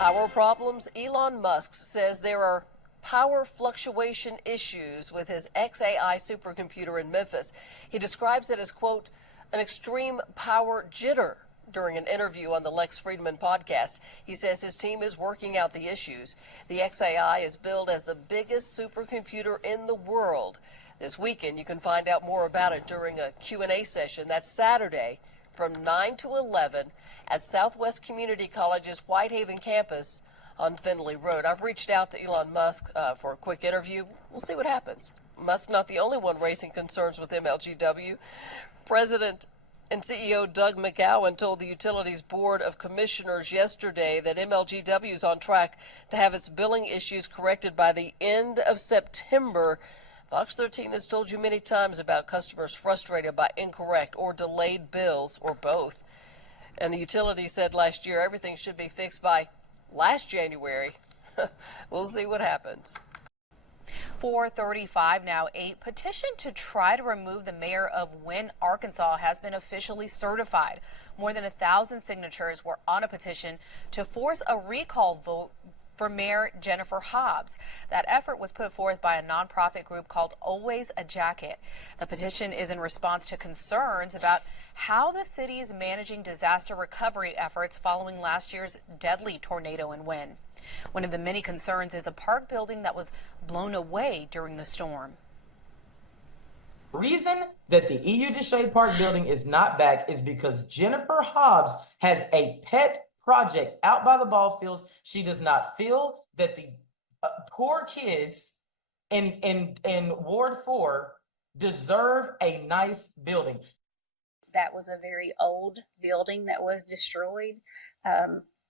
Power problems? Elon Musk says there are power fluctuation issues with his XAI supercomputer in Memphis. He describes it as, quote, an extreme power jitter during an interview on the Lex Friedman podcast. He says his team is working out the issues. The XAI is billed as the biggest supercomputer in the world. This weekend, you can find out more about it during a Q&A session. That's Saturday from 9 to 11 at Southwest Community College's Whitehaven campus on Findlay Road. I've reached out to Elon Musk for a quick interview. We'll see what happens. Musk's not the only one raising concerns with MLGW. President and CEO Doug McGowan told the utilities board of commissioners yesterday that MLGW is on track to have its billing issues corrected by the end of September. Fox 13 has told you many times about customers frustrated by incorrect or delayed bills, or both. And the utility said last year everything should be fixed by last January. We'll see what happens. 4:35 now. A petition to try to remove the mayor of Wynne, Arkansas has been officially certified. More than 1,000 signatures were on a petition to force a recall vote for Mayor Jennifer Hobbs. That effort was put forth by a nonprofit group called Always a Jacket. The petition is in response to concerns about how the city is managing disaster recovery efforts following last year's deadly tornado in Wynne. One of the many concerns is a park building that was blown away during the storm. The reason that the EU Deshay Park building is not back is because Jennifer Hobbs has a pet project out by the ball fields. She does not feel that the poor kids in Ward 4 deserve a nice building. That was a very old building that was destroyed.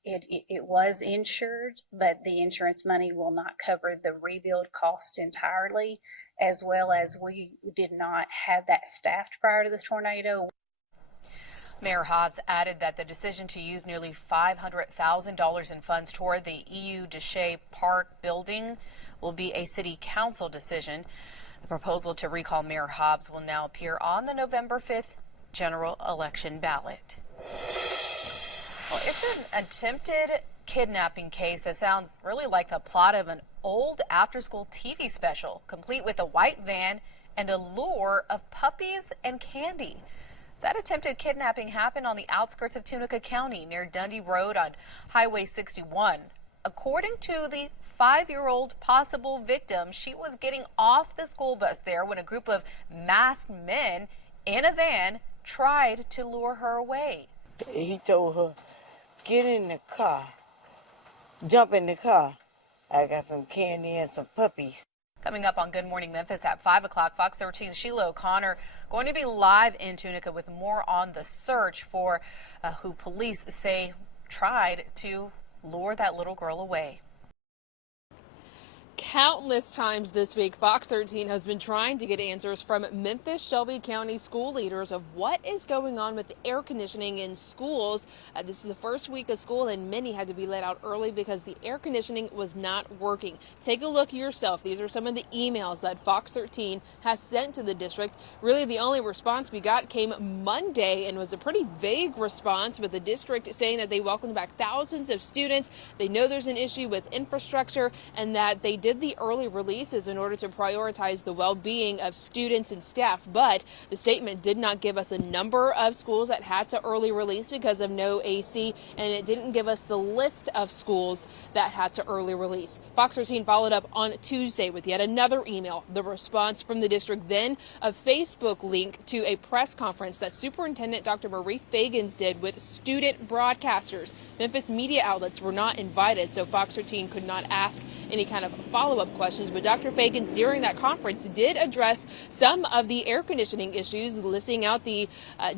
It was insured, but the insurance money will not cover the rebuild cost entirely, as well as we did not have that staffed prior to the tornado. Mayor Hobbs added that the decision to use nearly $500,000 in funds toward the EU Deshay Park building will be a city council decision. The proposal to recall Mayor Hobbs will now appear on the November 5th general election ballot. Well, it's an attempted kidnapping case that sounds really like the plot of an old after-school TV special, complete with a white van and a lure of puppies and candy. That attempted kidnapping happened on the outskirts of Tunica County near Dundee Road on Highway 61. According to the 5-year-old possible victim, she was getting off the school bus there when a group of masked men in a van tried to lure her away. He told her, get in the car, jump in the car. I got some candy and some puppies. Coming up on Good Morning Memphis at 5 o'clock, Fox 13's Sheila O'Connor going to be live in Tunica with more on the search for who police say tried to lure that little girl away. Countless times this week, Fox 13 has been trying to get answers from Memphis Shelby County school leaders of what is going on with the air conditioning in schools. This is the first week of school and many had to be let out early because the air conditioning was not working. Take a look yourself. These are some of the emails that Fox 13 has sent to the district. Really, the only response we got came Monday and was a pretty vague response, with the district saying that they welcomed back thousands of students. They know there's an issue with infrastructure and that they did the early releases in order to prioritize the well-being of students and staff, but the statement did not give us a number of schools that had to early release because of no AC, and it didn't give us the list of schools that had to early release. Fox 13 followed up on Tuesday with yet another email, the response from the district, then a Facebook link to a press conference that Superintendent Dr. Marie Fagans did with student broadcasters. Memphis media outlets were not invited, so Fox 13 could not ask any kind of follow-up questions, but Dr. Fagans during that conference did address some of the air conditioning issues, listing out the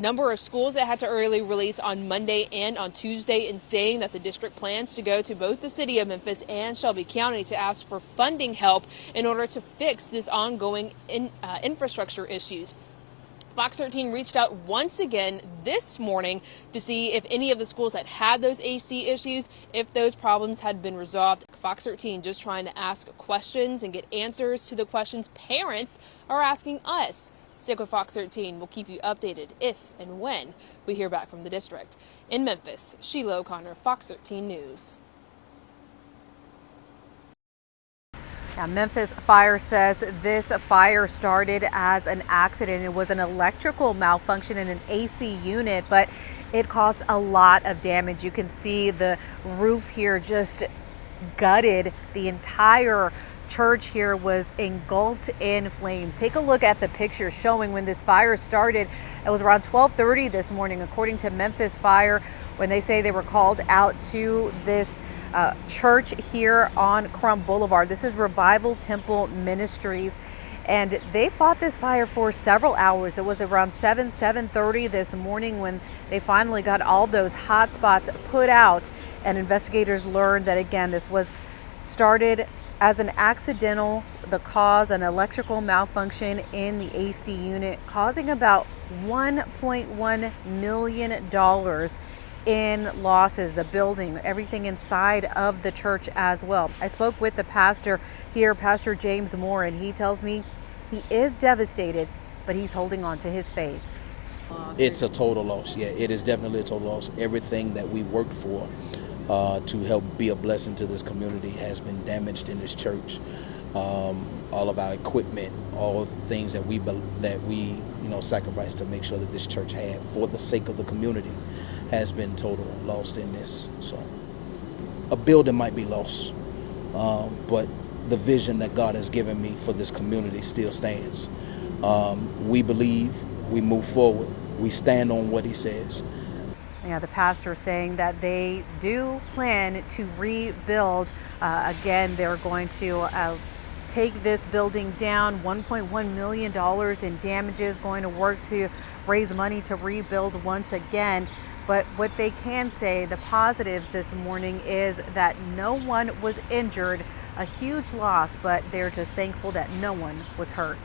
number of schools that had to early release on Monday and on Tuesday, and saying that the district plans to go to both the city of Memphis and Shelby County to ask for funding help in order to fix this ongoing infrastructure issues. Fox 13 reached out once again this morning to see if any of the schools that had those AC issues, if those problems had been resolved. Fox 13 just trying to ask questions and get answers to the questions parents are asking us. Stick with Fox 13. We'll keep you updated if and when we hear back from the district. In Memphis, Sheila O'Connor, Fox 13 News. Now, Memphis Fire says this fire started as an accident. It was an electrical malfunction in an AC unit, but it caused a lot of damage. You can see the roof here just gutted. The entire church here was engulfed in flames. Take a look at the picture showing when this fire started. It was around 12:30 this morning, according to Memphis Fire, when they say they were called out to this church here on Crum Boulevard. This is Revival Temple Ministries, and they fought this fire for several hours. It was around 7:30 this morning when they finally got all those hot spots put out, and investigators learned that, again, this was started as an accidental, the cause an electrical malfunction in the AC unit, causing about $1.1 million in losses, the building, everything inside of the church as well. I spoke with the pastor here, Pastor James Moore, and he tells me he is devastated, but he's holding on to his faith. It's a total loss. Yeah, it is definitely a total loss. Everything that we worked for to help be a blessing to this community has been damaged in this church. All of our equipment, all the things that we sacrificed to make sure that this church had for the sake of the community has been total lost in this. So a building might be lost, but the vision that God has given me for this community still stands. We believe, we move forward, we stand on what he says. Yeah, the pastor saying that they do plan to rebuild. Again, they're going to take this building down. $1.1 million in damages, going to work to raise money to rebuild once again. But what they can say, the positives this morning, is that no one was injured. A huge loss, but they're just thankful that no one was hurt.